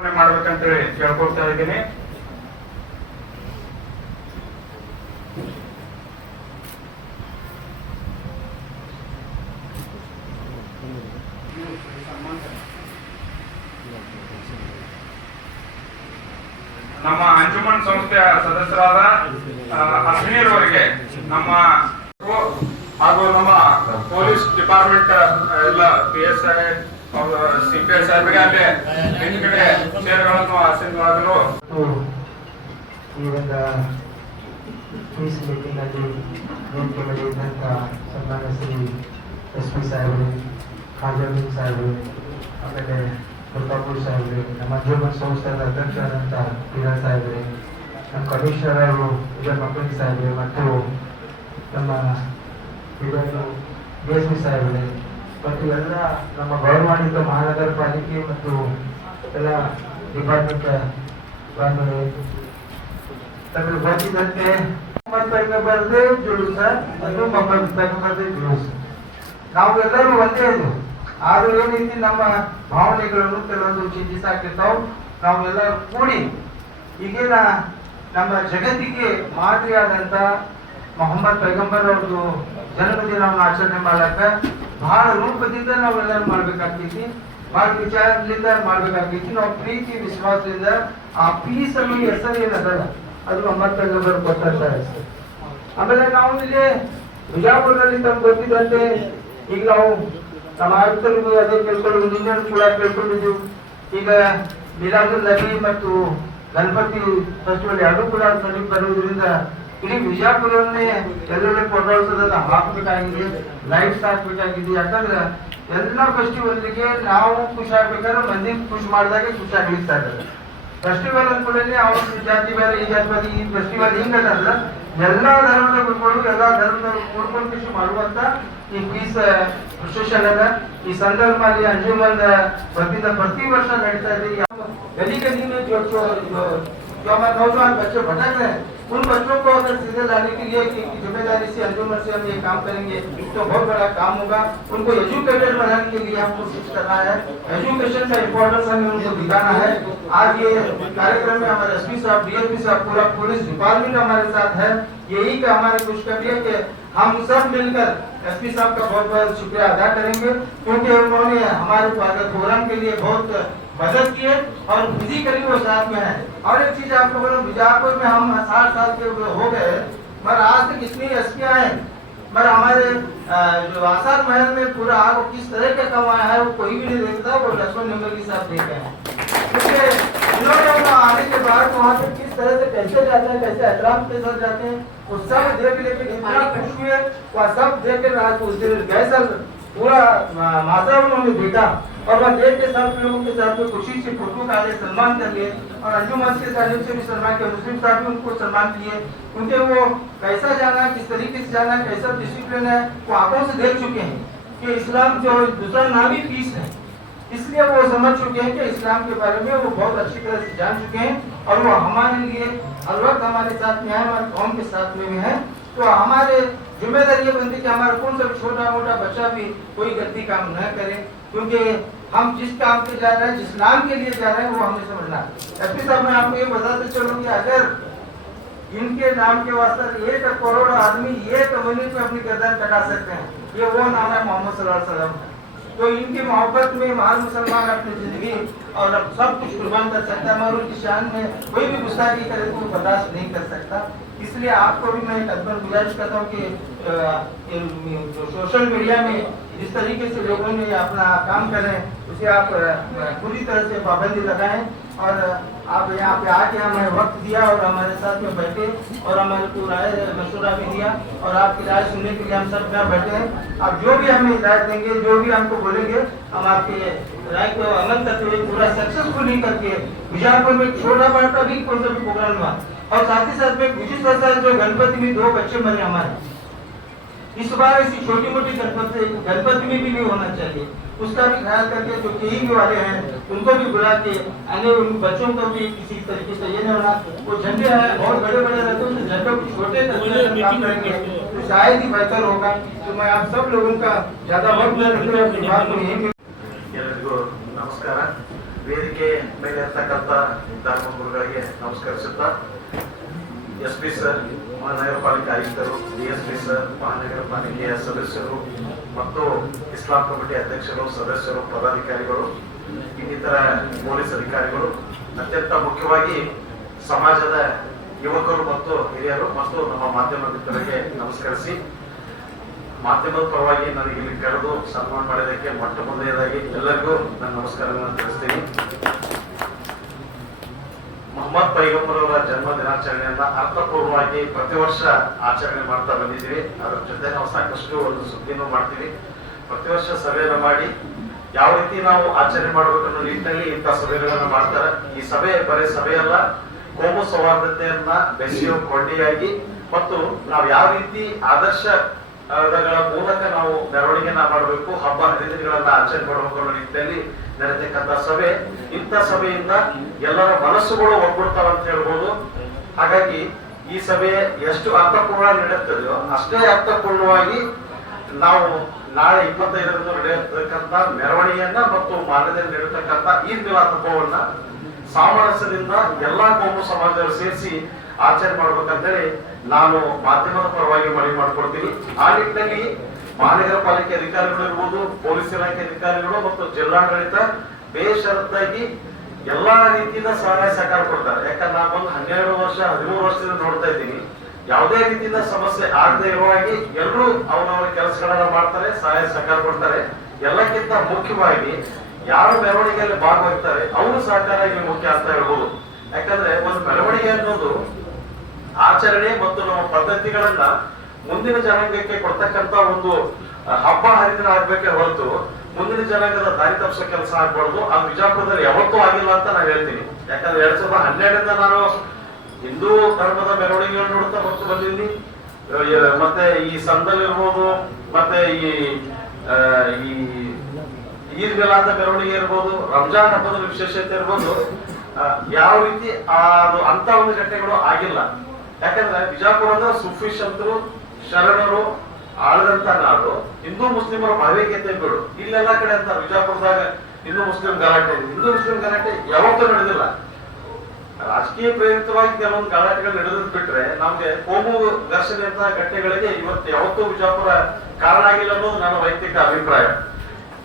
ಮಾಡ್ಬೇಕಂತೇಳಿ ಕೇಳ್ಕೊಳ್ತಾ ಇದ್ದೀನಿ. ನಮ್ಮ ಅಂಜುಮನ್ ಸಂಸ್ಥೆಯ ಸದಸ್ಯರಾದ ಅಶ್ವಿನಿರವರಿಗೆ ನಮ್ಮ ಹಾಗೂ ನಮ್ಮ ಪೊಲೀಸ್ ಡಿಪಾರ್ಟ್ಮೆಂಟ್ ಎಲ್ಲ PSI CPI ಸಾಹೇಬರಿಗೆ ಅಲ್ಲಿ ಹಿಂದ್ಗಡೆ ಚೇರ್ಗಳನ್ನು ಆಸೀನ ಮಾಡಿದ್ರು. ಈ ಒಂದು ಪೀಸ್ ಮೀಟಿಂಗ್ ಅಲ್ಲಿ ವೇದಿಕೆ ಮೇಲೆ ಇದ್ದಂತ ಸನ್ಮಾನ್ಯ ಶ್ರೀ SP ಸಾಹೇಬರು, ಖಾಜಾಮೀನ್ ಸಾಹೇಬರು, ಆಮೇಲೆ ಪ್ರತಾಪೂರ್ ಸಾಹೇಬ್ರೆ, ನಮ್ಮ ಅಂಜುಮನ್ ಸಂಸ್ಥೆಯ ಅಧ್ಯಕ್ಷರಾದಂಥ ಪೀರಾ ಸಾಹೇಬ್ರೆ, ನಮ್ಮ ಕಮಿಷನರ್ ಅವರು ವಿಜಯ ಮಕ್ಕಳಿಗೆ ಸಾಹೇಬ್ರೆ ಮತ್ತು ನಮ್ಮ DSP ಸಾಹೇಬ್ರೆ ಮತ್ತು ಎಲ್ಲ ನಮ್ಮ ಗೌರವಾನ್ವಿತ ಮಹಾನಗರ ಪಾಲಿಕೆ ಮತ್ತು ಎಲ್ಲ ಡಿಪಾರ್ಟ್ಮೆಂಟ್ ಬಾಂಧವರೇ, ತಮಗೆ ಗೊತ್ತಿದ್ದಂತೆ ಮೊಹಮ್ಮದ್ ಜುಲೂಸ ಮತ್ತು ಮೊಹಮ್ಮದ್ ಪೈಗಂಬರ್ದೇ ಜುಲೂಸ್ ನಾವು ಎಲ್ಲರೂ ಒಂದೇ ಇದು. ಆದ್ರೂ ಏನೈತಿ ನಮ್ಮ ಭಾವನೆಗಳನ್ನು ಕೆಲವೊಂದು ಚೇಂಜಸ್ ಆಗ್ತಿರ್ತಾವ. ನಾವು ಎಲ್ಲರೂ ಕೂಡಿ ಈಗಿನ ನಮ್ಮ ಜಗತ್ತಿಗೆ ಮಾದರಿಯಾದಂತ ಮೊಹಮ್ಮದ್ ಪೈಗಂಬರ್ ಅವ್ರದ್ದು ಜನ್ಮದಿನವನ್ನು ಆಚರಣೆ ಮಾಡಕ ಬಹಳ ರೂಪದಿಂದ ನಾವೆಲ್ಲರೂ ಮಾಡ್ಬೇಕಾಗ್ತೈತಿ, ಬಹಳ ವಿಚಾರದಿಂದ ಮಾಡ್ಬೇಕಾಗ್ತೈತಿ. ನಾವು ಪ್ರೀತಿ ವಿಶ್ವಾಸದಿಂದ ಆ ಪೀಸ್ ಅನ್ನೋ ಹೆಸರು ಏನದಲ್ಲ ಅದು ಮೊಹಮ್ಮದ್ ಪೈಗಂಬರ್ ಕೊಟ್ಟಂತ ಹೆಸರು. ಆಮೇಲೆ ನಾವು ಇಲ್ಲಿ ಬಿಜಾಪುರದಲ್ಲಿ ತಮ್ಗೆ ಗೊತ್ತಿದ್ದಂತೆ ಈಗ ನಾವು ನಮ್ಮ ಆಯುಕ್ತರಿಗೂ ಅದೇ ಕೇಳ್ಕೊಂಡು ನಿನ್ನೆ ಕೂಡ ಕೇಳ್ಕೊಂಡಿದ್ದೀವಿ. ಈಗ ಮಿಲಾದುಲ್ ನಬಿ ಮತ್ತು ಗಣಪತಿ ಫೆಸ್ಟಿವಲ್ ಎರಡೂ ಕೂಡ ಸಮೀಪ ಬರುವುದರಿಂದ ಇಡೀ ಬಿಜಾಪುರವನ್ನೇ ಎಲ್ಲೆಡೆ ಕೊಂಡೊಳಿಸೋದನ್ನ ಹಾಕಬೇಕಾಗಿದೆ, ಲೈಟ್ಸ್ ಹಾಕ್ಬೇಕಾಗಿದೆ. ಯಾಕಂದ್ರೆ ಎಲ್ಲ ಫೆಸ್ಟಿವಲ್ಗೆ ನಾವು ಖುಷಿ ಆಗ್ಬೇಕಾದ್ರೆ ಮಂದಿ ಖುಷಿ ಮಾಡಿದಾಗೆ ಖುಷಿ ಆಗ್ಲಿಕ್ಕೆ ಸಾಧ್ಯ. ಫೆಸ್ಟಿವಲ್ ಅನ್ಕೊಳ್ಳಿ ಅವ್ರ ಜಾತಿ ಬೇರೆ ಈ ಜಾತಿ ಬೇರೆ, ಈ ಫೆಸ್ಟಿವಲ್ ಹಿಂಗಲ್ಲ, ಎಲ್ಲಾ ಧರ್ಮದ ಬಿಟ್ಕೊಂಡು ಎಲ್ಲಾ ಧರ್ಮದ ಕೂಡ್ಕೊಂಡು ಖುಷಿ ಮಾಡುವಂತ ಈ ಪೀಸ್ ಪ್ರೊಸೆಷನ್ ಅದ. ಈ ಸಂದರ್ಭದಲ್ಲಿ ಅಂಜುಮನ್ वतीन प्रति वर्ष नड़ता है। गली गली में जो हमारे नौजवान बच्चे भटक रहे हैं उन बच्चों को अगर सीधे लाने के लिए की जिम्मेदारी से अंजुमन से हम ये काम करेंगे तो बहुत बड़ा काम होगा। उनको एजुकेटेड बनाने के लिए हमको कोशिश करना है, एजुकेशन का इम्पोर्टेंस हमें उनको दिखाना है। आज ये कार्यक्रम में हमारे SP साहब, DSP साहब, पूरा पुलिस डिपार्टमेंट हमारे साथ है। यही का हमारी खुशखबरी है कि हम सब मिलकर SP साहब का बहुत बहुत शुक्रिया अदा करेंगे, क्योंकि उन्होंने हमारे स्वागत प्रोग्राम के लिए बहुत मदद किए और फिजिकली वो साथ में है। और एक चीज आपको बोलो, बीजापुर में हम 60 साल के हो गए, मगर आज तक इतनी SP आए, मगर हमारे जो आसाद महल में पूरा आग किस तरह का कमाया है वो कोई भी नहीं देखता, वो लक्ष्मण निंगली साहब देखे हैं। क्योंकि इन्होंने आने के बाद वहाँ से किस तरह से कैसे जाते हैं, कैसे एहतराम के साथ जाते हैं, वो सब देख लेके इतना खुश हुए। वह सब देख के आज उस दिन गए साल पूरा माता उन्होंने देखा और वह देख के सब लोगों के साथ में खुशी से फोटो डाले, सम्मान कर लिए। और अंजुमन के जानिब से भी सम्मान किया, मुस्लिम साहब भी उनको सम्मान किए, क्योंकि वो कैसा जाना, किस तरीके से जाना, कैसा डिसिप्लिन है वो आंखों से देख चुके हैं कि इस्लाम जो दूसरा नाम ही पीस है, इसलिए वो समझ चुके हैं कि इस्लाम के बारे में वो बहुत अच्छी तरह से जान चुके हैं। और वो हमारे लिए हर वक्त हमारे साथ में है, हमारे कौम के साथ में भी है। तो हमारे जिम्मेदारी ये बनती है कि हमारा कौन सा छोटा मोटा बच्चा भी कोई गलती काम न करे, क्योंकि हम जिस काम पे जा रहे हैं, जिस नाम के लिए जा रहे हैं वो हमें समझना है। SP साहब मैं आपको ये बताते चलूँ कि अगर इनके नाम के वास्ते 1 करोड़ आदमी 1 मिनट में अपनी गर्दन कटा सकते हैं, ये वो नाम है मोहम्मद सल्लल्लाहु अलैहि वसल्लम। तो इनकी मोहब्बत में महान मुसलमान अपनी जिंदगी और अब सब कुछ कुर्बान कर सकता है, मगर उनकी शान में कोई भी गुस्ताखी करे तो बर्दाश्त नहीं कर सकता। इसलिए आपको भी मैं एक अकबर गुजारिश करता हूँ कि सोशल मीडिया में जिस तरीके से लोगों ने अपना काम करें उसे आप पूरी तरह से पाबंदी लगाएं। और आप यहाँ पे आके हमें वक्त दिया और हमारे साथ में बैठे और हमारे को राय मशवरा भी दिया और आपकी राय सुनने के लिए हम सब यहाँ बैठे हैं। आप जो भी हमें हिदायत देंगे, जो भी हमको बोलेंगे, हम आपके राय को अमल करते हुए पूरा सक्सेसफुली करके बीजापुर में छोटा बड़ा भी कोई सा भी प्रोग्राम हुआ। और साथ ही साथ में कुछ साल जो गणपति में 2 बच्चे मरे हमारे, इस बार ऐसी छोटी मोटी गणपति में भी नहीं होना चाहिए, उसका भी ख्याल करके जो केई वाले हैं उनको भी बुला के आने, उन बच्चों को भी किसी तरीके से ये नहीं होना। वो झंडे हैं बहुत बड़े बड़े रहते हैं, झंडों को छोटे करके काम करेंगे तो शायद ही बेहतर होगा। तो मैं आप सब लोगों का ज्यादा वक्त नमस्कार। ವೇದಿಕೆ ಮೇಲೆ ಇರ್ತಕ್ಕಂಥ ಧರ್ಮಗುರುಗಳಿಗೆ ನಮಸ್ಕರಿಸುತ್ತಾ, SP ಸರ್, ಮಹಾನಗರ ಪಾಲಿಕೆ ಆಯುಕ್ತರು, DSP ಸರ್, ಮಹಾನಗರ ಪಾಲಿಕೆಯ ಸದಸ್ಯರು ಮತ್ತು ಇಸ್ಲಾಂ ಕಮಿಟಿ ಅಧ್ಯಕ್ಷರು, ಸದಸ್ಯರು, ಪದಾಧಿಕಾರಿಗಳು, ಇನ್ನಿತರ ಪೊಲೀಸ್ ಅಧಿಕಾರಿಗಳು, ಅತ್ಯಂತ ಮುಖ್ಯವಾಗಿ ಸಮಾಜದ ಯುವಕರು ಮತ್ತು ಹಿರಿಯರು ಮತ್ತು ನಮ್ಮ ಮಾಧ್ಯಮ ಮಿತ್ರರಿಗೆ ನಮಸ್ಕರಿಸಿ, ಮಾಧ್ಯಮದ ಪರವಾಗಿ ನನಗೆ ಇಲ್ಲಿ ಕರೆದು ಸನ್ಮಾನ ಮಾಡಿದ್ದಕ್ಕೆ ಮೊಟ್ಟ ಮೊದಲನೇದಾಗಿ ಎಲ್ಲರಿಗೂ ನಾನು ನಮಸ್ಕಾರಗಳನ್ನು ತಿಳಿಸ್ತೀನಿ. ಮೊಹಮ್ಮದ್ ಪೈಗಂಬರ್ ಅವರ ಜನ್ಮ ದಿನಾಚರಣೆಯನ್ನ ಅರ್ಥಪೂರ್ವವಾಗಿ ಪ್ರತಿ ವರ್ಷ ಆಚರಣೆ ಮಾಡ್ತಾ ಬಂದಿದ್ದೀವಿ. ಅದರ ಜೊತೆ ನಾವು ಸಾಕಷ್ಟು ಒಂದು ಸುದ್ದಿನೂ ಮಾಡ್ತೀವಿ. ಪ್ರತಿ ವರ್ಷ ಸಭೆಯನ್ನು ಮಾಡಿ ಯಾವ ರೀತಿ ನಾವು ಆಚರಣೆ ಮಾಡಬೇಕು ಅನ್ನೋ ನಿಟ್ಟಿನಲ್ಲಿ ಇಂಥ ಸಭೆಗಳನ್ನ ಮಾಡ್ತಾರೆ. ಈ ಸಭೆ ಬರೀ ಸಭೆಯಲ್ಲ, ಕೋಮು ಸೌಹಾರ್ದತೆಯನ್ನ ಬೆಸೆಯುವ ಕೊಂಡಿಯಾಗಿ ಮತ್ತು ನಾವು ಯಾವ ರೀತಿ ಆದರ್ಶಗಳ ಮೂಲಕ ನಾವು ಮೆರವಣಿಗೆನ ಮಾಡಬೇಕು, ಹಬ್ಬ ಹರಿದಿನಗಳನ್ನ ಆಚರಣೆ ಮಾಡಬೇಕು ಅನ್ನೋ ನಿಟ್ಟಿನಲ್ಲಿ ನಡೆತಕ್ಕಂಥ ಸಭೆ. ಇಂಥ ಸಭೆಯಿಂದ ಎಲ್ಲರ ಮನಸ್ಸುಗಳು ಒಗ್ಗೂಡ್ತಾವ ಅಂತ ಹೇಳ್ಬೋದು. ಹಾಗಾಗಿ ಈ ಸಭೆ ಎಷ್ಟು ಅರ್ಥಪೂರ್ಣ ನಡೆಯುತ್ತದೆಯೋ ಅಷ್ಟೇ ಅರ್ಥಪೂರ್ಣವಾಗಿ ನಾವು ನಾಳೆ 25ರಂದು ನಡೆಯತಕ್ಕಂಥ ಮೆರವಣಿಗೆಯನ್ನ ಮತ್ತು ಮಾನ್ಯದಲ್ಲಿ ನೀಡತಕ್ಕಂಥ ಈದ್ ಮಿಲಾದ್ ಹಬ್ಬವನ್ನ ಸಾಮರಸ್ಯದಿಂದ ಎಲ್ಲಾ ಕೋಮು ಸಮಾಜದವರು ಸೇರಿಸಿ ಆಚರಣೆ ಮಾಡ್ಬೇಕಂತೇಳಿ ನಾನು ಮಾಧ್ಯಮದ ಪರವಾಗಿ ಮನವಿ ಮಾಡ್ಕೊಡ್ತೀನಿ. ಆ ನಿಟ್ಟಿನಲ್ಲಿ ಮಹಾನಗರ ಪಾಲಿಕೆ ಅಧಿಕಾರಿಗಳು ಇರ್ಬೋದು, ಪೊಲೀಸ್ ಇಲಾಖೆ ಅಧಿಕಾರಿಗಳು ಮತ್ತು ಜಿಲ್ಲಾಡಳಿತ ಬೇಷರತ್ತಾಗಿ ಎಲ್ಲಾ ರೀತಿಯಿಂದ ಸಹಾಯ ಸಹಕಾರ ಕೊಡ್ತಾರೆ. ಯಾಕಂದ್ರೆ ನಾನು ಒಂದು 12 ವರ್ಷ 13 ವರ್ಷದಿಂದ ನೋಡ್ತಾ ಇದ್ದೀನಿ, ಯಾವುದೇ ರೀತಿಯಿಂದ ಸಮಸ್ಯೆ ಆಗದೆ ಇರುವಾಗಿ ಎಲ್ಲರೂ ಅವರವರ ಕೆಲಸಗಳನ್ನ ಮಾಡ್ತಾರೆ, ಸಹಾಯ ಸಹಕಾರ ಕೊಡ್ತಾರೆ. ಎಲ್ಲಕ್ಕಿಂತ ಮುಖ್ಯವಾಗಿ ಯಾರು ಮೆರವಣಿಗೆಯಲ್ಲಿ ಭಾಗವಹಿಸ್ತಾರೆ ಅವರು ಸಹಕಾರ ಇಲ್ಲಿ ಮುಖ್ಯ ಅಂತ ಹೇಳ್ಬೋದು. ಯಾಕಂದ್ರೆ ಒಂದು ಮೆರವಣಿಗೆ ಅನ್ನೋದು ಆಚರಣೆ ಮತ್ತು ನಮ್ಮ ಪದ್ಧತಿಗಳನ್ನ ಮುಂದಿನ ಜನಾಂಗಕ್ಕೆ ಕೊಡ್ತಕ್ಕಂತ ಒಂದು ಹಬ್ಬ ಹರಿದಿನ ಆಗ್ಬೇಕೇ ಹೊರತು ಮುಂದಿನ ಜನಾಂಗದ ದಾರಿ ತಪ್ಪಿಸೋ ಕೆಲಸ ಆಗ್ಬಾರ್ದು. ಅದು ವಿಜಯಪುರದಲ್ಲಿ ಯಾವತ್ತೂ ಆಗಿಲ್ಲ ಅಂತ ನಾನು ಹೇಳ್ತೀನಿ. ಯಾಕಂದ್ರೆ 2012ರಿಂದ ನಾನು ಹಿಂದೂ ಧರ್ಮದ ಮೆರವಣಿಗೆಗಳನ್ನು ನೋಡ್ತಾ ಬರ್ತಾ ಬಂದಿದ್ದೀನಿ. ಮತ್ತೆ ಈ ಸಂದಲ್ಲಿರ್ಬೋದು, ಮತ್ತೆ ಈ ಈದ್ ಮಿಲಾದ್ ಮೆರವಣಿಗೆ ಇರ್ಬೋದು, ರಂಜಾನ್ ಹಬ್ಬದ ವಿಶೇಷತೆ ಇರ್ಬೋದು, ಯಾವ ರೀತಿ ಅದು ಅಂತ ಒಂದು ಘಟನೆಗಳು ಆಗಿಲ್ಲ. ಯಾಕಂದ್ರೆ ವಿಜಯಪುರ ಅಂದ್ರೆ ಸೂಫಿ ಸಂತರು, ಶರಣರು ಆಳದಂತ ನಾಡು, ಹಿಂದೂ ಮುಸ್ಲಿಮರ ಭಾವೈಕ್ಯತೆ ಬೇಡು. ಇಲ್ಲೆಲ್ಲಾ ಕಡೆ ಅಂತ ವಿಜಯಪುರದಾಗ ಹಿಂದೂ ಮುಸ್ಲಿಂ ಗಲಾಟೆ, ಹಿಂದೂ ಮುಸ್ಲಿಂ ಗಲಾಟೆ ಯಾವತ್ತೂ ನಡೆದಿಲ್ಲ. ರಾಜಕೀಯ ಪ್ರೇರಿತವಾಗಿ ಕೆಲವೊಂದು ಗಲಾಟೆಗಳು ನಡೆದ್ ಬಿಟ್ರೆ ನಮ್ಗೆ ಕೋಮು ಘರ್ಷಣೆ ಅಂತ ಘಟನೆಗಳಿಗೆ ಇವತ್ತು ಯಾವತ್ತೂ ವಿಜಯಪುರ ಕಾರಣ ಆಗಿಲ್ಲ ಅನ್ನೋದು ನನ್ನ ವೈಯಕ್ತಿಕ ಅಭಿಪ್ರಾಯ.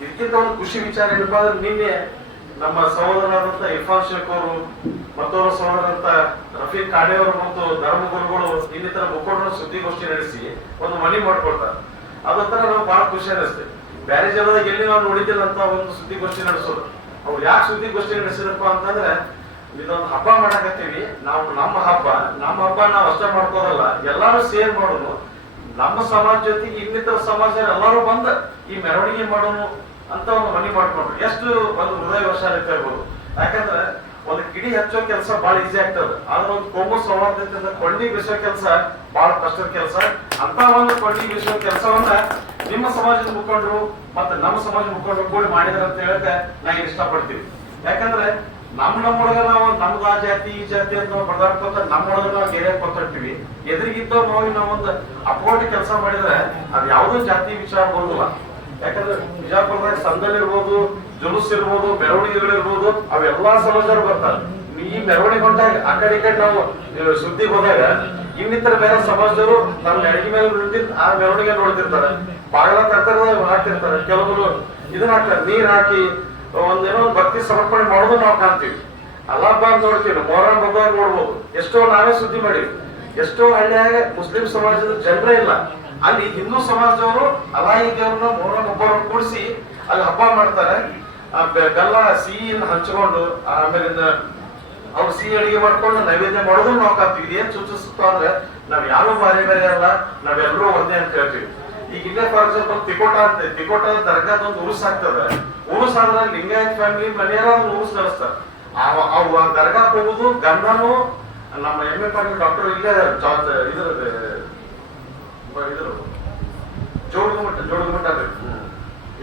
ಇದಕ್ಕಿಂತ ಒಂದು ಖುಷಿ ವಿಚಾರ ಏನಪ್ಪಾ ಅಂದ್ರೆ, ನಿನ್ನೆ ನಮ್ಮ ಸಹೋದರರಾದಂತ ಇರ್ಫಾನ್ ಶೇಖ್ ಅವರು ಮತ್ತೊಬ್ಬರ ಸಹೋದರಂತ ರಫೀಕ್ ಕಾಡೆ ಅವರು ಮತ್ತು ಧರ್ಮಗುರುಗಳು ಇನ್ನಿತರ ಮುಖಂಡರ ಸುದ್ದಿಗೋಷ್ಠಿ ನಡೆಸಿ ಒಂದು ಮನಿ ಮಾಡ್ಕೊಡ್ತಾರೆ. ಅದೊಂಥರ ನಮ್ಗೆ ಬಹಳ ಖುಷಿ ಅನಿಸ್ತೇವೆ. ಬೇರೆ ಜನದಾಗ ಎಲ್ಲಿ ನಾವು ನೋಡಿದ್ದಿಲ್ಲ ಅಂತ ಒಂದು ಸುದ್ದಿಗೋಷ್ಠಿ ನಡೆಸೋದು. ಅವ್ರು ಯಾಕೆ ಸುದ್ದಿಗೋಷ್ಠಿ ನಡೆಸಿದಪ್ಪ ಅಂತಂದ್ರೆ, ಇದೊಂದು ಹಬ್ಬ ಮಾಡಕತ್ತೀವಿ ನಾವು, ನಮ್ಮ ಹಬ್ಬ ನಾವು ಅಷ್ಟೇ ಮಾಡ್ಕೋದಲ್ಲ, ಎಲ್ಲಾರು ಸೇರ್ ಮಾಡೋದು, ನಮ್ಮ ಸಮಾಜ ಜೊತೆಗೆ ಇನ್ನಿತರ ಸಮಾಜ ಎಲ್ಲರೂ ಬಂದ ಈ ಮೆರವಣಿಗೆ ಮಾಡೋನು ಅಂತ ಒಂದು ಮನಿ ಮಾಡ್ಕೊಂಡ್ರು. ಎಷ್ಟು ಒಂದು ಹೃದಯ ವಶಾಲಿತ ಇರ್ಬೋದು. ಯಾಕಂದ್ರೆ ಒಂದು ಕಿಡಿ ಹಚ್ಚೋ ಕೆಲಸ ಬಹಳ ಈಸಿ ಆಗ್ತದೆ, ಆದ್ರೆ ಒಂದು ಕೋಮು ಸೌಹಾರ್ದತೆಯಿಂದ ಕೊಂಡಿ ಬಿಸೋ ಕೆಲಸ ಬಹಳ ಕಷ್ಟದ ಕೆಲಸ. ಅಂತ ಒಂದು ಕೊಂಡಿ ಬಿಸೋ ಕೆಲಸವನ್ನ ನಿಮ್ಮ ಸಮಾಜದ ಮುಖಂಡರು ಮತ್ತೆ ನಮ್ಮ ಸಮಾಜದ ಮುಖಂಡರು ಕೂಡಿ ಮಾಡಿದ್ರ ಅಂತ ಹೇಳಕ್ಕೆ ನಾನು ಇಷ್ಟಪಡ್ತೀವಿ. ಯಾಕಂದ್ರೆ ನಮ್ಮೊಳಗ ನಾವು ನಮ್ದು ಆ ಜಾತಿ ಈ ಜಾತಿ ಅಂತ ನಾವು ಬಡದಾಡ್ಕೊತ ನಮ್ಮೊಳಗ ನಾವು ಗೆರೆ ಕೊತ್ತಿರ್ತೀವಿ. ಎದುರಿಗಿದ್ದವ್ ನೋಡಿ ನಾವೊಂದು ಅಪೋಟ ಕೆಲಸ ಮಾಡಿದ್ರೆ ಅದು ಯಾವುದೋ ಜಾತಿ ವಿಚಾರ ಬರುದಿಲ್ಲ. ಯಾಕಂದ್ರೆ ಬಿಜಾಪುರದಾಗ ಸಂದಲ್ ಇರ್ಬೋದು, ಜುಲೂಸ್ ಇರ್ಬೋದು, ಮೆರವಣಿಗೆಗಳಿರ್ಬೋದು, ಅವೆಲ್ಲಾ ಸಮಾಜದವ್ರು ಬರ್ತಾರೆ. ಈ ಮೆರವಣಿಗೆ ಹೊಂಟಾಗ ಆ ಕಡೆ ಈ ಕಡೆ ನಾವು ಸುದ್ದಿಗೆ ಹೋದಾಗ ಇನ್ನಿತರ ಬೇರೆ ಸಮಾಜದವರು ನಮ್ಮ ಅಡಿಗೆ ಮೇಲೆ ನಿಂತಿದ್ದು ಆ ಮೆರವಣಿಗೆ ನೋಡ್ತಿರ್ತಾರೆ, ಬಾಗಲ ತರ್ತಾರೆ, ಹಾಕ್ತಿರ್ತಾರೆ. ಕೆಲವರು ಇದನ್ನ ಹಾಕ್ತಾರೆ, ನೀರ್ ಹಾಕಿ ಒಂದೇನೋ ಭಕ್ತಿ ಸಮರ್ಪಣೆ ಮಾಡೋದು ನಾವು ಕಾಣ್ತೀವಿ. ಅಲ್ಲಾಹ್ ಅಂತ ನೋಡ್ತೀವಿ, ಮೊಹರಂ ಹಬ್ಬ ನೋಡ್ಬೋದು. ಎಷ್ಟೋ ನಾವೇ ಸುದ್ದಿ ಮಾಡಿವಿ. ಎಷ್ಟೋ ಹಳ್ಳಿಯಾಗ ಮುಸ್ಲಿಂ ಸಮಾಜದ ಜನರೇ ಇಲ್ಲ, ಅಲ್ಲಿ ಹಿಂದೂ ಸಮಾಜದವರು ಅಲಾಯಿ ದೇವ್ರನ್ನ ಮೊಹರಂ ಹಬ್ಬವನ್ನು ಕೂಡಿಸಿ ಅಲ್ಲಿ ಹಬ್ಬ ಮಾಡ್ತಾರೆ. ಬೆಲ್ಲ ಸಿಹಿನ ಹಂಚ್ಕೊಂಡು ಆಮೇಲಿಂದ ಅವ್ರು ಸಿಹಿ ಅಡಿಗೆ ಮಾಡ್ಕೊಂಡು ನೈವೇದ್ಯ ಮಾಡೋದು ನಾವು ಕಾಣ್ತೀವಿ. ಏನ್ ಸೂಚಿಸುತ್ತ ಅಂದ್ರೆ ನಾವ್ ಯಾರು ಬೇರೆ ಬೇರೆ ಅಲ್ಲ, ನಾವೆಲ್ಲರೂ ಒಂದೇ ಅಂತ ಹೇಳ್ತೀವಿ. ಈಗ ಇಲ್ಲೇ ಫಾರ್ ಎಕ್ಸಾಂಪಲ್ ತಿಕೋಟ ದರ್ಗಾದ ಒಂದು ಉರುಸ್ ಆಗ್ತದೆ. ಉರುಸ್ ಆದ್ರೆ ಲಿಂಗಾಯತ್ ಫ್ಯಾಮಿಲಿ ಮನೆಯಾರ ಒಂದು ಉರುಸ್ ನಡೆಸ್ತಾರೆ. ಅವು ದರ್ಗಾಕ್ ಹೋಗುದು ಗಂಧನು ನಮ್ಮ MA ಪಾಟೀಲ್ ಡಾಕ್ಟರ್ ಇಲ್ಲೇ ಇದ್ರ ಜೋಡಗುಮಠ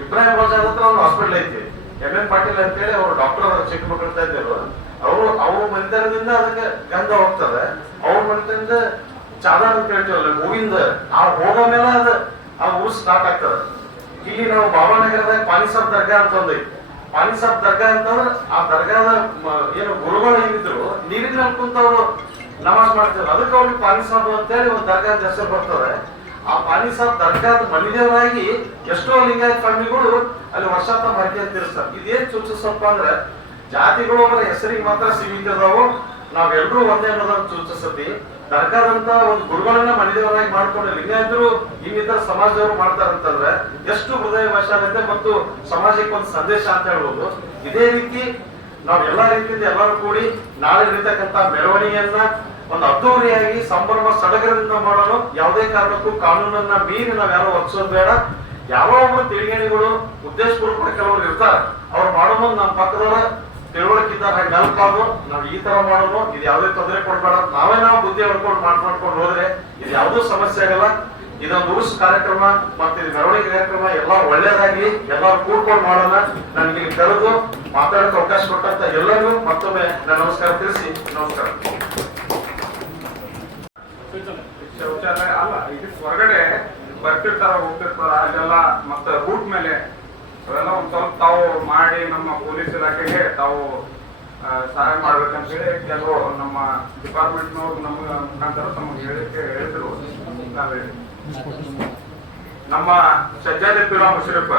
ಇಬ್ರಾಹಿಂ ರೋಜಾದ್ ಹತ್ರ ಒಂದು ಹಾಸ್ಪಿಟಲ್ ಐತಿ, MA ಪಾಟೀಲ್ ಅಂತೇಳಿ ಅವ್ರು ಡಾಕ್ಟರ್ ಅವ್ರ ಚಿಕ್ಕ ಮಕ್ಕಳ್ತಾ ಇದ್ದರು. ಅವ್ರ ಮನೆತನದಿಂದ ಅದಕ್ಕೆ ಗಂಧ ಹೋಗ್ತದೆ. ಅವ್ರ ಮನೆತನದಿಂದ ಚಾದರ್ ಅಂತ ಹೇಳ್ತೀವಲ್ಲ ಹೂವಿಂದ ಆ ಹೋಗೋ ಮೇಲೆ ಅದು ಆ ಊರು ಸ್ಟಾರ್ಟ್ ಆಗ್ತದೆ. ಇಲ್ಲಿ ನಾವು ಬಾಬಾನಗರದಾಗ ಪಾಲಿಸಾಬ್ ದರ್ಗಾ ಅಂತ ಒಂದೈತಿ. ಪಾನಿ ಸಾಬ್ ದರ್ಗಾ ಅಂತಂದ್ರೆ ಆ ದರ್ಗಾದ ಏನು ಗುರುಗಳು ಏನಿದ್ರು ನೀರಿನ ಅನ್ಕೊಂತವ್ರು ನಮಾಜ್ ಮಾಡ್ತಾರೆ, ಅದಕ್ಕೆ ಅವ್ರಿಗೆ ಪಾನಿ ಸಾಬ್ ಅಂತೇಳಿ ಒಂದು ದರ್ಗಾದ ಹೆಸರು ಬರ್ತದೆ. ಆ ಪಾನಿ ಸಾಬ್ ದರ್ಗಾದ ಮನಿದೇವರಾಗಿ ಎಷ್ಟೋ ಲಿಂಗಾಯತ್ ಫ್ಯಾಮಿಲಿಗಳು ಅಲ್ಲಿ ವರ್ಷಾತ ಹರಕೆ ತೀರಿಸ್ತಾರೆ. ಇದೇನ್ ಸೂಚಿಸಪ್ಪ ಅಂದ್ರೆ ಜಾತಿಗಳು ಅವರ ಹೆಸರಿಗೆ ಮಾತ್ರ ಸೀಮಿತ ಅದಾವು, ನಾವೆಲ್ಲರೂ ಒಂದೇ ಅನ್ನೋದನ್ನ ಸೂಚಿಸತಿ. ದರ್ಗಾದಂತ ಒಂದು ಗುರುಗಳನ್ನ ಮನಿದೇವರಾಗಿ ಮಾಡ್ಕೊಂಡು ಲಿಂಗಾಯತರು ಇನ್ನಿತರ ಸಮಾಜದವರು ಮಾಡ್ತಾರಂತಂದ್ರೆ ಎಷ್ಟು ಹೃದಯ ವಶಾಲತೆ ಮತ್ತು ಸಮಾಜಕ್ಕೆ ಒಂದು ಸಂದೇಶ ಅಂತ ಹೇಳ್ಬೋದು. ಇದೇ ರೀತಿ ನಾವು ಎಲ್ಲಾ ರೀತಿಯಿಂದ ಎಲ್ಲರೂ ಕೂಡಿ ನಾಳೆ ನಡೀತಕ್ಕಂತ ಮೆರವಣಿಗೆಯನ್ನ ಒಂದು ಅದ್ದೂರಿಯಾಗಿ ಸಂಭ್ರಮ ಸಡಗರದಿಂದ ಮಾಡಲು ಯಾವುದೇ ಕಾರಣಕ್ಕೂ ಕಾನೂನನ್ನ ಮೀರಿ ನಾವ್ ಯಾರೋ ವರ್ತಿಸೋದು ಬೇಡ. ಯಾರೋ ಒಬ್ರು ತಿಳಿಗಣಿಗಳು ಉದ್ದೇಶಪೂರ್ವಕ ಕೆಲವರು ಇರ್ತಾರೆ, ಅವ್ರು ಮಾಡೋ ಮುಂದೆ ನಮ್ಮ ಪಕ್ಕದವರ ತಿಳುವಳಿಕಿದ್ದಾಗ ನೆನಪಾದ್ರು ನಾವ್ ಈ ತರ ಮಾಡೋದು, ಇದು ಯಾವುದೇ ತೊಂದರೆ ಕೊಡ್ಬೇಡ, ನಾವೇ ನಾವು ಬುದ್ಧಿ ಹೊಡ್ಕೊಂಡು ಮಾಡ್ಕೊಂಡು ಹೋದ್ರೆ ಇದು ಯಾವುದೂ ಸಮಸ್ಯೆ ಆಗಲ್ಲ. ಇದೊಂದು ಉರುಸು ಕಾರ್ಯಕ್ರಮ ಮತ್ತೆ ಮೆರವಣಿಗೆ ಕಾರ್ಯಕ್ರಮ ಎಲ್ಲ ಒಳ್ಳೇದಾಗಿ ಎಲ್ಲರೂ ಕೂಡ್ಕೊಂಡು ಮಾಡೋಣ. ನನಗೆ ಕರೆದು ಮಾತಾಡಕ್ಕೆ ಅವಕಾಶ ಕೊಟ್ಟಂತ ಎಲ್ಲರಿಗೂ ಮತ್ತೊಮ್ಮೆ ನಾನು ನಮಸ್ಕಾರ ತಿಳಿಸಿ ನಮಸ್ಕಾರ. ಶೌಚಾಲಯ ಅಲ್ಲ, ಇದು ಹೊರಗಡೆ ಬರ್ತಿರ್ತಾರ ಹೋಗ್ತಿರ್ತಾರ, ಅಲ್ಲೆಲ್ಲ ಮತ್ತೆ ರೂಟ್ ಮೇಲೆ ಅವೆಲ್ಲ ಒಂದ್ ಸ್ವಲ್ಪ ತಾವು ಮಾಡಿ ನಮ್ಮ ಪೊಲೀಸ್ ಇಲಾಖೆಗೆ ತಾವು ಸಹಾಯ ಮಾಡ್ಬೇಕಂತ ಹೇಳಿ ಕೆಲವು ನಮ್ಮ ಡಿಪಾರ್ಟ್ಮೆಂಟ್ನವ್ರು ನಮ್ಮ ಮುಖಾಂತರ ತಮಗೆ ಹೇಳಿದ್ರು. ನಾವೇ ನಮ್ಮ ಸಜ್ಜಾದ್ ಪೀರಾಮ್ ಮುಷರಫ್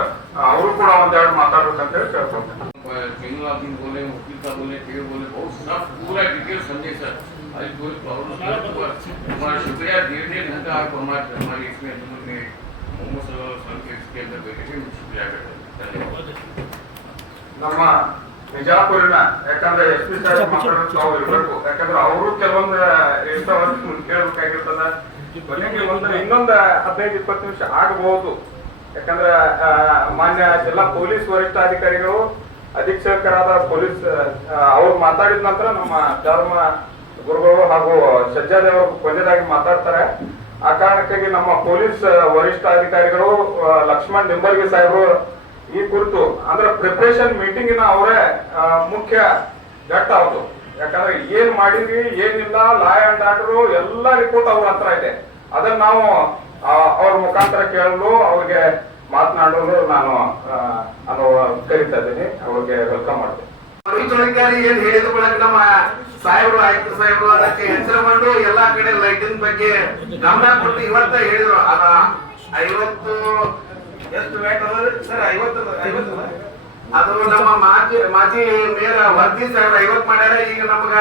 ಅವರು ಕೂಡ ಒಂದೆರಡು ಮಾತಾಡ್ಬೇಕಂತ ಹೇಳಿ ಕೇಳ್ಕೊಂಡೆ. क्रिमिनल बोले, वकील साहब बोले, पीर बोले, बहुत सब पूरा डिटेल समझे सर। आज कोई प्रॉब्लम हमारा शुक्रिया, 1.5 घंटा आपको हमारी इसमें मोहम्मद सल्लल्लाहु अलैहि वसल्लम के इसके अंदर बैठे थे, शुक्रिया करते हैं, धन्यवाद। ನಮ್ಮ ಬಿಜಾಪುರಿನ ಯಾಕಂದ್ರೆ ಎಸ್ ಪಿ ಸಾಹೇಬ್ ಮಾತಾಡೋದು ತಾವು ಇರ್ಬೇಕು, ಯಾಕಂದ್ರೆ ಅವರು ಕೆಲವೊಂದು ಕೇಳಬೇಕಾಗಿರ್ತದ. ಕೊನೆಗೆ ಇನ್ನೊಂದು 15-20 ನಿಮಿಷ ಆಗಬಹುದು, ಯಾಕಂದ್ರೆ ಮಾನ್ಯ ಜಿಲ್ಲಾ ಪೊಲೀಸ್ ವರಿಷ್ಠಾಧಿಕಾರಿಗಳು ಅಧೀಕ್ಷಕರಾದ ಪೊಲೀಸ್ ಅವ್ರು ಮಾತಾಡಿದ ನಂತರ ನಮ್ಮ ಧರ್ಮ ಗುರುಗಳು ಹಾಗೂ ಸಜ್ಜಾದೇವರು ಕೊನೆಯದಾಗಿ ಮಾತಾಡ್ತಾರೆ. ಆ ಕಾರಣಕ್ಕಾಗಿ ನಮ್ಮ ಪೊಲೀಸ್ ವರಿಷ್ಠಾಧಿಕಾರಿಗಳು ಲಕ್ಷ್ಮಣ್ ನಿಂಬರ್ಗಿ ಸಾಹೇಬರು ಈ ಕುರಿತು ಅಂದ್ರೆ ಪ್ರಿಪರೇಷನ್ ಮೀಟಿಂಗಿನ ಅವರೇ ಮುಖ್ಯ ಘಟ್ಟ ಹೌದು. ಯಾಕಂದ್ರೆ ಏನ್ ಮಾಡಿದ್ವಿ ಏನಿಲ್ಲ, ಲಾ ಅಂಡ್ ಆರ್ಡರ್ ಎಲ್ಲ ರಿಪೋರ್ಟ್ ಅವ್ರ ಹತ್ರ ಇದೆ. ಅದನ್ನ ನಾವು ಅವ್ರ ಮುಖಾಂತರ ಕೇಳಲು ಅವ್ರಿಗೆ ಮಾತನಾಡಲು ನಾನು ಕರಿತಾ ಇದ್ದೀನಿ, ಅವ್ರಿಗೆ ವೆಲ್ಕಮ್ ಮಾಡ್ತೀನಿ. ಏನ್ ಹೇಳಿದ ಬಳಕ ನಮ್ಮ ಸಾಹೇಬರು ಆಯುಕ್ತ ಸಾಹೇಬರು ಅದಕ್ಕೆ ಹೆಸರು ಮಾಡಿ ಎಲ್ಲಾ ಕಡೆ ಲೈಟಿನ ಬಗ್ಗೆ ಗಮನ ಕೊಟ್ಟು ಇವತ್ತ ಹೇಳಿದ್ರು. ಅದ 50 ಎಷ್ಟು ವೇಟ್ ಅದ ಸರ್? 50 ಅದು ನಮ್ಮ ಮಾಜಿ ಮೇಯರ್ ವರ್ದಿ ಸಾಹೇಬ್ರ 50 ಮಾಡ್ಯಾರ. ಈಗ ನಮ್ಗ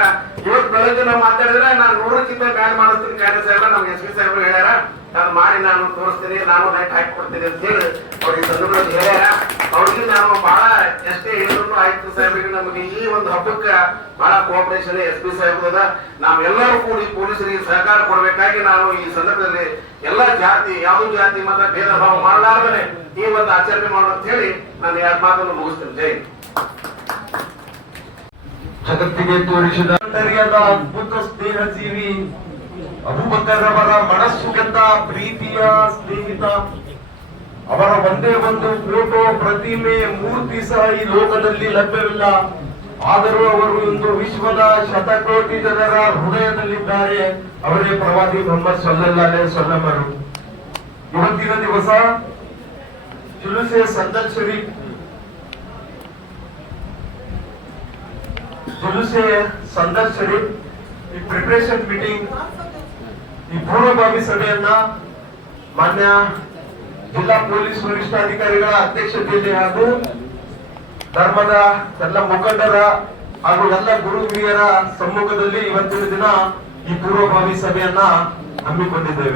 ಇವತ್ತು ಬೆಳಗ್ಗೆ ನಾವು ಮಾತಾಡಿದ್ರೆ ನಾನು 100ಕ್ಕಿಂತ ಮ್ಯಾಲ್ ಮಾಡಿಸ್ತೀನಿ ಕಾಯ್ದೆ ಸಾಹೇಬ್ರ, ನಮ್ಗೆ ಎಸ್ ಪಿ ಸಾಹೇಬ್ರು ಹೇಳ್ಯಾರ. ನಾನು ಮಾಡಿ ನಾನು ತೋರಿಸ್ತೀನಿ, ನಾನು ಲೈಟ್ ಹಾಕಿ ಕೊಡ್ತೀನಿ ಅಂತ ಹೇಳಿ ಅವ್ರಿಗೆ ಸಂದರ್ಭದಲ್ಲಿ ಹೇಳ್ಯಾರ. ಅವ್ರಿಗೆ ನಾವು ಬಹಳ ಎಷ್ಟೇ ಹೇಳಿದ್ರು ಆಯುಕ್ತ ಸಾಹೇಬ್ರಿಗೆ ನಮಗೆ ಈ ಒಂದು ಹಬ್ಬಕ್ಕೆ ಬಹಳ ಕೋಆಪರೇಷನ್ ಎಸ್ ಪಿ ಸಾಹೇಬ್ರದ ನಾವೆಲ್ಲರೂ ಕೂಡಿ ಪೊಲೀಸರಿಗೆ ಸಹಕಾರ ಕೊಡಬೇಕಾಗಿ ನಾನು ಈ ಸಂದರ್ಭದಲ್ಲಿ ಎಲ್ಲಾ ಜಾತಿ ಯಾವುದೇ ಜಾತಿ ಮತ ಭೇದ ಭಾವ ಮಾಡಲಾರ್ದೇ ಈ ಒಂದು ಆಚರಣೆ ಮಾಡೋಣ ಅಂತ ಹೇಳಿ ನಾನು 2 ಮಾತನ್ನು ಮುಗಿಸ್ತೇನೆ. ಜೈ ಜಗತ್ತಿಗೆ ತೋರಿಸಿದ ಅದ್ಭುತ ಸ್ನೇಹ ಜೀವಿ ಅಬೂಬಕರ್ ಅವರ ಮನಸ್ಸುಗೆದ್ದ ಪ್ರೀತಿಯ ಸ್ನೇಹಿತ. ಅವರ ಒಂದೇ ಒಂದು ಫೋಟೋ, ಪ್ರತಿಮೆ, ಮೂರ್ತಿ ಸಹ ಈ ಲೋಕದಲ್ಲಿ ಲಭ್ಯವಿಲ್ಲ. ಆದರೂ ಅವರು ಇಂದು ವಿಶ್ವದ ಶತಕೋಟಿ ಜನರ ಹೃದಯದಲ್ಲಿದ್ದಾರೆ. ಅವರೇ ಪ್ರವಾದಿ ಮೊಹಮ್ಮದ್ ಸಲ್ಲಲ್ಲಾಹು ಅಲೈಹಿ ವಸಲ್ಲಂ. ಇವತ್ತಿನ ದಿವಸ ಜುಲೂಸೆ ಸಂದಲ್ ಶರೀಫ್ ಈ ಪ್ರಿಪರೇಷನ್ ಮೀಟಿಂಗ್, ಈ ಪೂರ್ವಭಾವಿ ಸಭೆಯನ್ನ ಮಾನ್ಯ ಜಿಲ್ಲಾ ಪೊಲೀಸ್ ವರಿಷ್ಠಾಧಿಕಾರಿಗಳ ಅಧ್ಯಕ್ಷತೆಯಲ್ಲಿ ಹಾಗೂ ಧರ್ಮದ ಎಲ್ಲ ಮುಖಂಡರ ಹಾಗೂ ಎಲ್ಲ ಗುರು ಹಿರಿಯರ ಸಮ್ಮುಖದಲ್ಲಿ ಇವತ್ತಿನ ದಿನ ಈ ಪೂರ್ವಭಾವಿ ಸಭೆಯನ್ನ ಹಮ್ಮಿಕೊಂಡಿದ್ದೇವೆ.